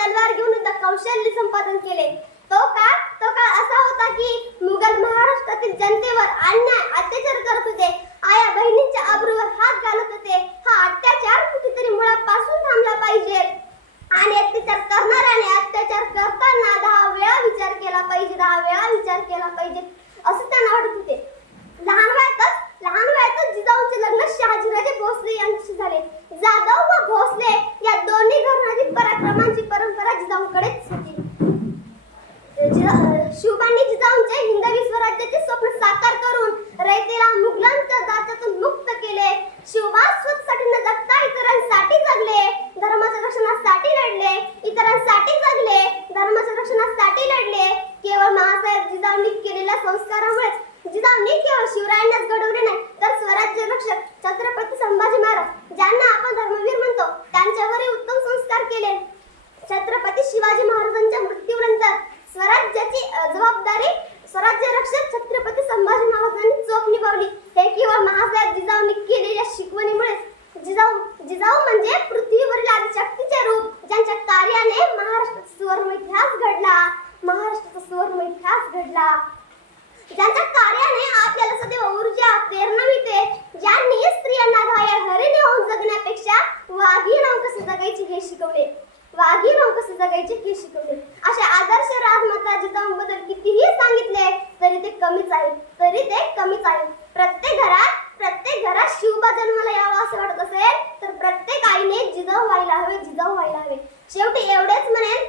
तलवार घेऊन युद्ध कौशल्य संपादन केले. तो काळ तो काळ असा होता की मुघल महाराष्ट्रातील जनतेवर अन्याय अत्याचार करत होते. आया बहिणींच्या आबरूवर हात घालत होते. हा अत्याचार कुठेतरी मुळापासून थांबला पाहिजे. आणि अत्याचार करणाऱ्याने अत्याचार करताना दहा वेळा विचार केला पाहिजे दहा वेळा विचार केला पाहिजे. स्वराज्य रक्षक छत्रपती संभाजी महाराजांनी चोख निभावली. हे केवळ महासाहेब. जिजाऊंनी केलेल्या शिकवणीमुळेच जिजाऊ जिजाऊ म्हणजे पृथ्वीवरील आदिशक्तीचे रूप ज्यांच्या कार्याने महाराष्ट्र सुवर्ण इतिहास घडला. वाघी राहून कसे जगायचे हे शिकवले. अशा आदर्श राजमाता जिजाऊंबद्दल कितीही सांगितले तरी ते कमीच आहे तरी ते कमीच आहे. प्रत्येक घरात प्रत्येक घरात शिवबा जन्माला यावा असं वाटत असेल तर प्रत्येक आईने जिजाऊ व्हायला हवे जिजाऊ व्हायला हवे. शेवटी एवढेच म्हणेन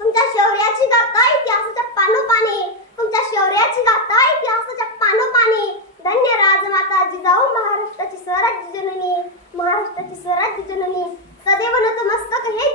तुमच्या शौर्याची गाथा इतिहासाच्या पानोपानी तुमच्या शौर्याची गाथा इतिहासाच्या पानोपानी. धन्य राजमाता जिजाऊ महाराष्ट्राची स्वराज्य जननी महाराष्ट्राची स्वराज्य जननी. सदैव नतमस्तक हे